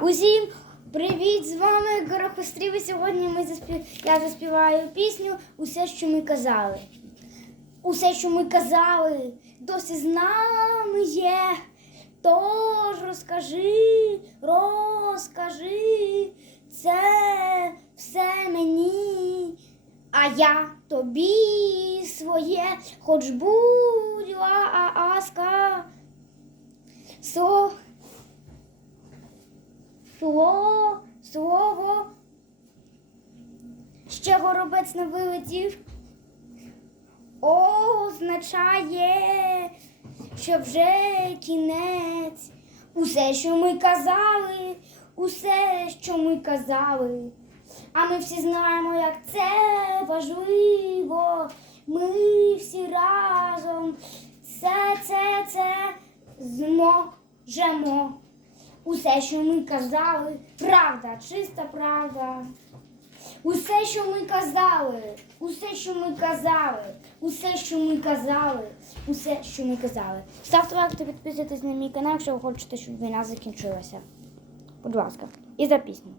Усім привіт! З вами Горохострів. І Сьогодні ми заспів... я заспіваю пісню Усе, що ми казали. Усе, що ми казали, досі з нами є. Тож розкажи, розкажи це все мені, а я тобі своє, хоч будь ласка. Со... Слово, слово. Ще горобець не вилетів. Означає, що вже кінець. Усе, що ми казали, усе, що ми казали. А ми всі знаємо, як це важливо. Ми всі разом все це, це зможемо. Усе, що ми казали, правда, чиста правда. Усе, що ми казали, усе, що ми казали, усе, що ми казали, усе, що ми казали. Ставте лайк та підписуйтесь на мій канал, якщо ви хочете, щоб війна закінчилася. Будь ласка, і за пісню.